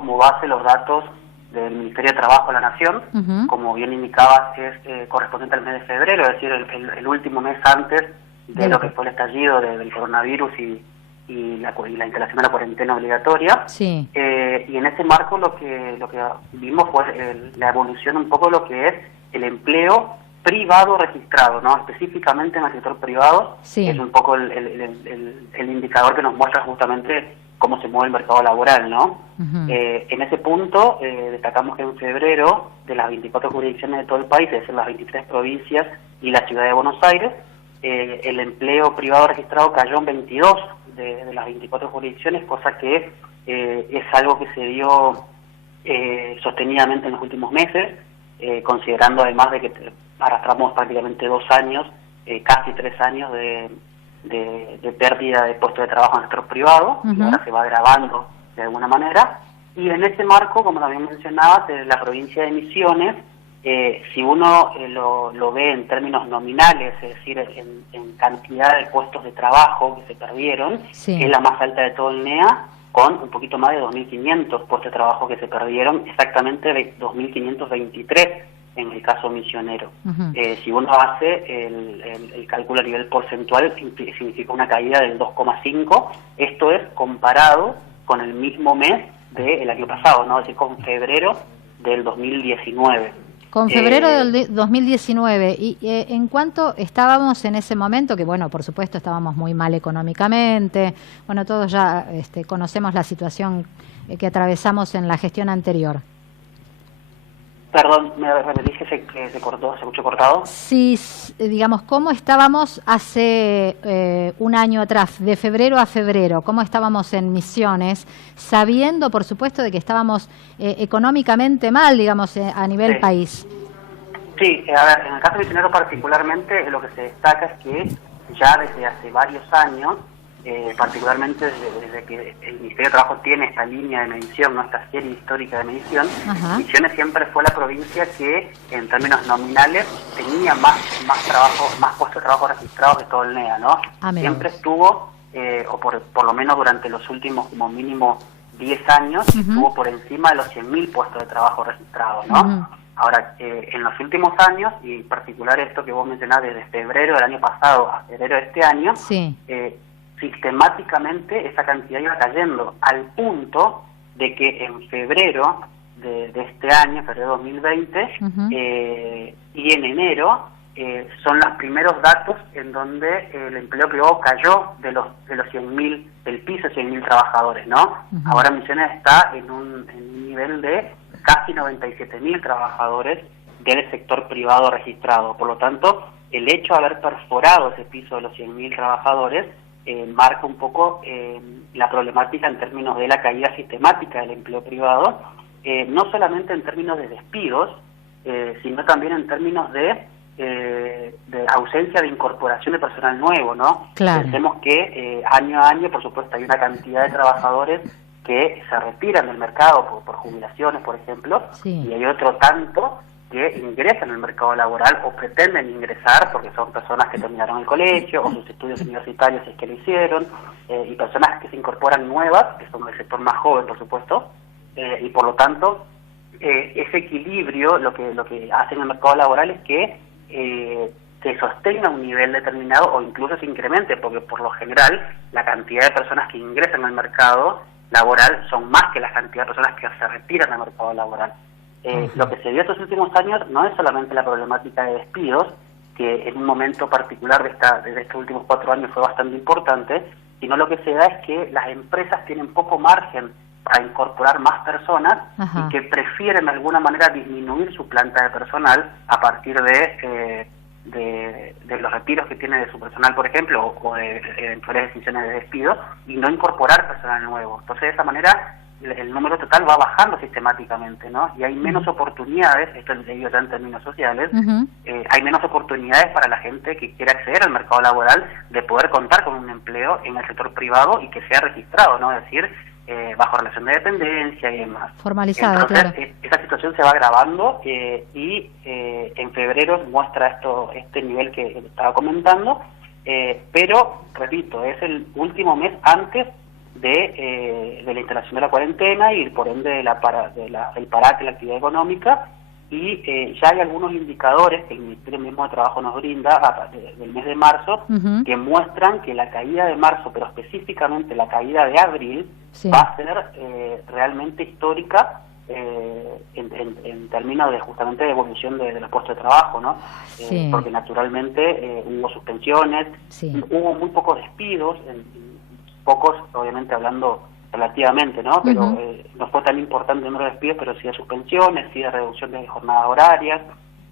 como base los datos del Ministerio de Trabajo de la Nación. Como bien indicabas, es correspondiente al mes de febrero, es decir, el último mes antes de lo que fue el estallido del coronavirus y la instalación de la cuarentena obligatoria. Sí. Y en ese marco lo que vimos fue la evolución un poco de lo que es el empleo privado registrado, ¿no? Específicamente en el sector privado. Sí. Es un poco el indicador que nos muestra justamente cómo se mueve el mercado laboral, ¿no? En ese punto destacamos que en febrero, de las 24 jurisdicciones de todo el país, es decir, las 23 provincias y la ciudad de Buenos Aires, el empleo privado registrado cayó en 22 de las 24 jurisdicciones, cosa que es algo que se dio sostenidamente en los últimos meses, considerando además de que arrastramos prácticamente 2 años, casi 3 años de pérdida de puestos de trabajo en el sector privado, y ahora se va agravando de alguna manera. Y en ese marco, como también mencionabas, la provincia de Misiones, si uno lo ve en términos nominales, es decir, en cantidad de puestos de trabajo que se perdieron, sí, es la más alta de todo el NEA, con un poquito más de 2.500 puestos de trabajo que se perdieron, exactamente 2.523 en el caso misionero. Si uno hace el cálculo a nivel porcentual, significa una caída del 2,5. Esto es comparado con el mismo mes del año pasado, ¿no? Es decir, con febrero del 2019. Con febrero del 2019. ¿Y en cuánto estábamos en ese momento? Que bueno, por supuesto estábamos muy mal económicamente. Bueno, todos ya conocemos la situación que atravesamos en la gestión anterior. Perdón, me repetís que se cortó, se escuchó cortado. Sí, digamos, ¿cómo estábamos hace un año atrás, de febrero a febrero? ¿Cómo estábamos en Misiones? Sabiendo, por supuesto, de que estábamos económicamente mal, digamos, a nivel país. Sí, a ver, en el caso misionero particularmente, lo que se destaca es que ya desde hace varios años, particularmente desde que el Ministerio de Trabajo tiene esta línea de medición, ¿no? Esta serie histórica de medición, Misiones siempre fue la provincia que en términos nominales tenía más trabajo, más puestos de trabajo registrados que todo el NEA, ¿no? Siempre estuvo, o por lo menos durante los últimos como mínimo 10 años, estuvo por encima de los 100.000 puestos de trabajo registrados, ¿no? Ahora, en los últimos años, y en particular esto que vos mencionás desde febrero del año pasado a febrero de este año, sistemáticamente esa cantidad iba cayendo, al punto de que en febrero de este año, febrero de 2020, y en enero, son los primeros datos en donde el empleo privado cayó de los 100.000, del piso de 100.000 trabajadores, ¿no? Ahora Misiones está en un nivel de casi 97.000 trabajadores del sector privado registrado. Por lo tanto, el hecho de haber perforado ese piso de los 100.000 trabajadores marca un poco la problemática en términos de la caída sistemática del empleo privado, no solamente en términos de despidos, sino también en términos de ausencia de incorporación de personal nuevo, ¿no? Claro. Pensemos que año a año, por supuesto, hay una cantidad de trabajadores que se retiran del mercado por jubilaciones, por ejemplo, y hay otro tanto que ingresan al mercado laboral o pretenden ingresar porque son personas que terminaron el colegio o sus estudios universitarios es que lo hicieron, y personas que se incorporan nuevas, que son del sector más joven, por supuesto, y por lo tanto ese equilibrio lo que hace en el mercado laboral es que se sostenga un nivel determinado o incluso se incremente, porque por lo general la cantidad de personas que ingresan al mercado laboral son más que la cantidad de personas que se retiran del mercado laboral. Lo que se vio estos últimos años no es solamente la problemática de despidos, que en un momento particular de estos últimos 4 años fue bastante importante, sino lo que se da es que las empresas tienen poco margen para incorporar más personas y que prefieren de alguna manera disminuir su planta de personal a partir de los retiros que tiene de su personal, por ejemplo, o de eventuales decisiones de despido, y no incorporar personal nuevo. Entonces, de esa manera, el número total va bajando sistemáticamente, ¿no? Y hay menos oportunidades, esto lo digo ya en términos sociales, hay menos oportunidades para la gente que quiere acceder al mercado laboral de poder contar con un empleo en el sector privado y que sea registrado, ¿no? Es decir, bajo relación de dependencia y demás. Formalizado. Entonces, claro. Esa situación se va agravando y en febrero muestra este nivel que estaba comentando, pero, repito, es el último mes antes de la instalación de la cuarentena y por ende el parate de la actividad económica, y ya hay algunos indicadores que el Ministerio mismo de Trabajo nos brinda del mes de marzo, que muestran que la caída de marzo, pero específicamente la caída de abril, va a ser realmente histórica en términos de justamente de evolución de los puestos de trabajo, ¿no? Porque naturalmente hubo suspensiones, hubo muy pocos despidos, pocos, obviamente hablando relativamente, ¿no? Pero no fue tan importante el número de despidos, pero sí de suspensiones, sí de reducción de jornadas horarias,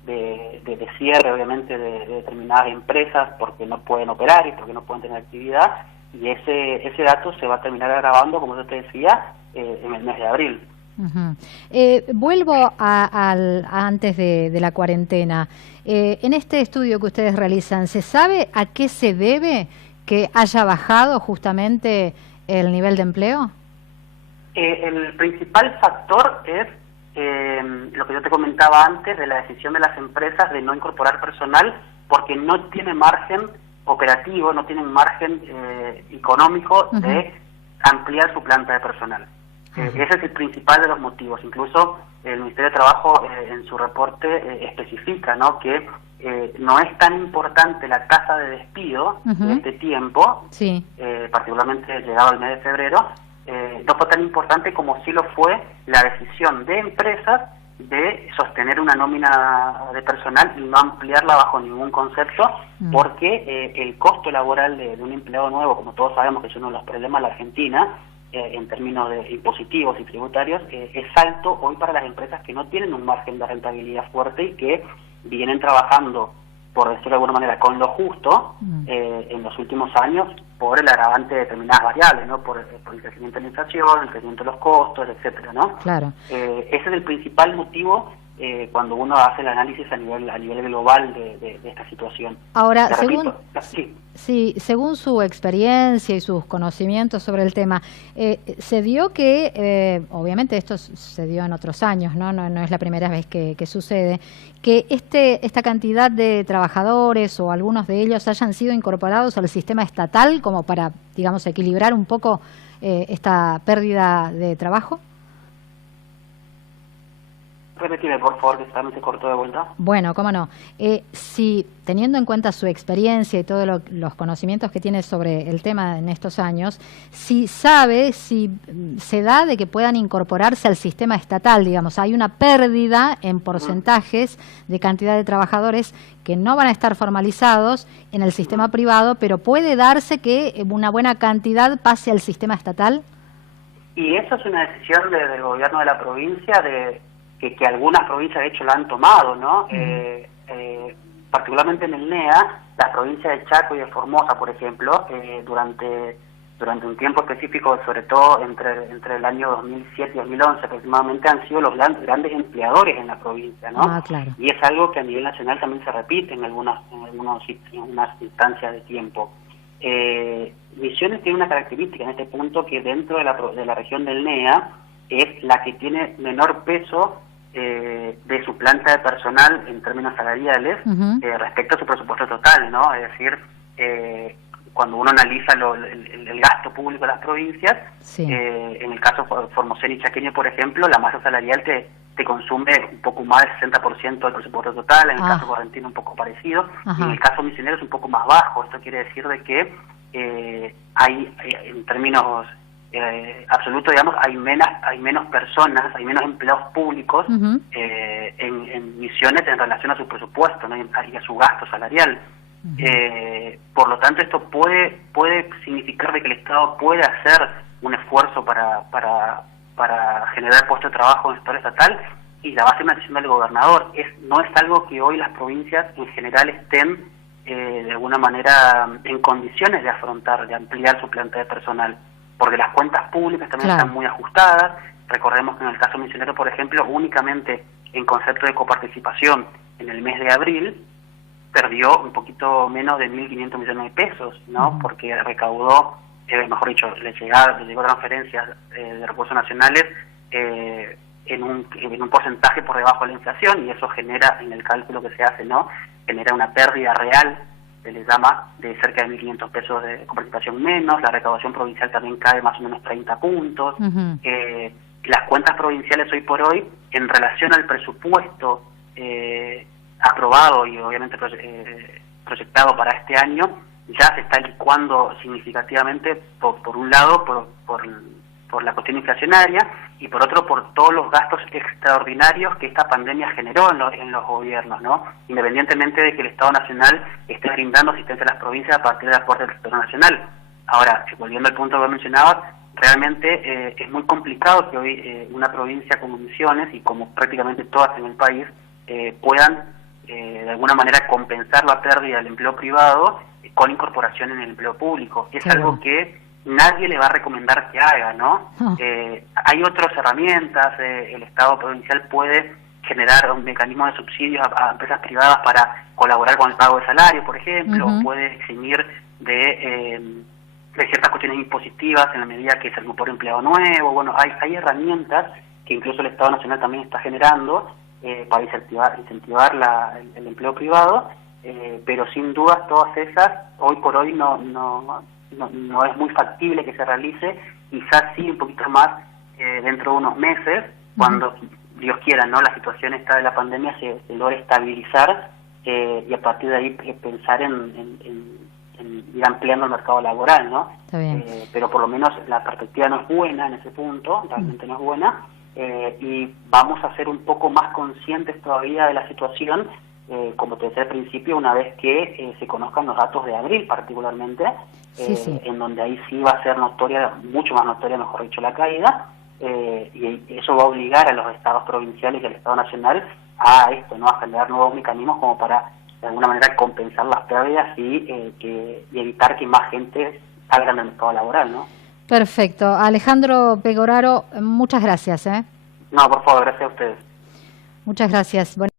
de cierre, obviamente, de determinadas empresas porque no pueden operar y porque no pueden tener actividad, y ese dato se va a terminar agravando, como yo te decía, en el mes de abril. Vuelvo a antes de la cuarentena. En este estudio que ustedes realizan, ¿se sabe a qué se debe que haya bajado justamente el nivel de empleo? El principal factor es lo que yo te comentaba antes de la decisión de las empresas de no incorporar personal porque no tiene margen operativo, no tienen margen económico de ampliar su planta de personal. Ese es el principal de los motivos. Incluso el Ministerio de Trabajo en su reporte especifica, ¿no?, que no es tan importante la tasa de despido de este tiempo, particularmente llegado al mes de febrero, no fue tan importante como sí lo fue la decisión de empresas de sostener una nómina de personal y no ampliarla bajo ningún concepto, porque el costo laboral de un empleado nuevo, como todos sabemos que es uno de los problemas de la Argentina, en términos de impositivos y tributarios, es alto hoy para las empresas que no tienen un margen de rentabilidad fuerte y que vienen trabajando, por decirlo de alguna manera, con lo justo en los últimos años por el agravante de determinadas variables, ¿no? Por el crecimiento de la inflación, el crecimiento de los costos, etcétera, ¿no? Claro. Ese es el principal motivo cuando uno hace el análisis a nivel global de esta situación. Ahora, según su experiencia y sus conocimientos sobre el tema, se dio que, obviamente esto se dio en otros años, no es la primera vez que sucede, que esta cantidad de trabajadores o algunos de ellos hayan sido incorporados al sistema estatal como para, digamos, equilibrar un poco esta pérdida de trabajo. Repetime, por favor, que también se cortó de vuelta. Bueno, cómo no. Si, teniendo en cuenta su experiencia y todos los conocimientos que tiene sobre el tema en estos años, si se da de que puedan incorporarse al sistema estatal, digamos, hay una pérdida en porcentajes de cantidad de trabajadores que no van a estar formalizados en el sistema privado, pero puede darse que una buena cantidad pase al sistema estatal. Y eso es una decisión del gobierno de la provincia que algunas provincias de hecho la han tomado, ¿no? Particularmente en el NEA, las provincias de Chaco y de Formosa, por ejemplo, durante un tiempo específico, sobre todo entre el año 2007 y 2011 aproximadamente, han sido los grandes empleadores en la provincia, ¿no? Claro. Y es algo que a nivel nacional también se repite en algunas instancias de tiempo. Misiones tiene una característica en este punto, que dentro de la región del NEA es la que tiene menor peso de su planta de personal en términos salariales respecto a su presupuesto total, ¿no? Es decir, cuando uno analiza el gasto público de las provincias, en el caso formoseño y chaqueño, por ejemplo, la masa salarial te consume un poco más del 60% del presupuesto total, en el caso correntino un poco parecido, y en el caso misionero es un poco más bajo. Esto quiere decir de que hay en términos absoluto, digamos, hay menos personas, hay menos empleados públicos en misiones en relación a su presupuesto, ¿no? y a su gasto salarial. Por lo tanto, esto puede significar de que el Estado puede hacer un esfuerzo para generar puestos de trabajo en el sector estatal, y la va a ser una decisión del gobernador. No es algo que hoy las provincias en general estén de alguna manera en condiciones de afrontar, de ampliar su planta de personal, porque las cuentas públicas también están muy ajustadas. Recordemos que en el caso misionero, por ejemplo, únicamente en concepto de coparticipación, en el mes de abril, perdió un poquito menos de 1.500 millones de pesos, ¿no? Porque recaudó, mejor dicho, le llegó transferencias de recursos nacionales en un porcentaje por debajo de la inflación, y eso genera, en el cálculo que se hace, ¿no?, genera una pérdida real se le llama, de cerca de 1.500 pesos de participación menos. La recaudación provincial también cae más o menos 30 puntos. Las cuentas provinciales hoy por hoy, en relación al presupuesto aprobado y obviamente proyectado para este año, ya se está licuando significativamente, por un lado, por la cuestión inflacionaria, y por otro, por todos los gastos extraordinarios que esta pandemia generó en los gobiernos, ¿no? Independientemente de que el Estado Nacional esté brindando asistencia a las provincias a partir del aporte del Estado Nacional. Ahora, volviendo al punto que mencionabas, realmente es muy complicado que hoy una provincia como Misiones, y como prácticamente todas en el país, puedan de alguna manera compensar la pérdida del empleo privado con incorporación en el empleo público. Es algo que nadie le va a recomendar que haga, ¿no? Hay otras herramientas. El Estado provincial puede generar un mecanismo de subsidios a empresas privadas para colaborar con el pago de salario, por ejemplo, puede eximir de ciertas cuestiones impositivas en la medida que se incorpora empleado nuevo. Bueno, hay herramientas que incluso el Estado Nacional también está generando para incentivar el empleo privado, pero sin dudas todas esas, hoy por hoy no es muy factible que se realice. Quizás sí un poquito más dentro de unos meses, cuando Dios quiera, ¿no?, la situación esta de la pandemia se logre estabilizar, y a partir de ahí pensar en ir ampliando el mercado laboral, ¿no? Pero por lo menos la perspectiva no es buena en ese punto, realmente no es buena, y vamos a ser un poco más conscientes todavía de la situación, como te decía al principio, una vez que se conozcan los datos de abril particularmente, en donde ahí sí va a ser notoria, mucho más notoria, mejor dicho, la caída, y eso va a obligar a los estados provinciales y al Estado Nacional a esto, ¿no?, a generar nuevos mecanismos como para de alguna manera compensar las pérdidas y evitar que más gente salga del mercado laboral, ¿no? Perfecto. Alejandro Pegoraro, muchas gracias. No, por favor, gracias a ustedes. Muchas gracias.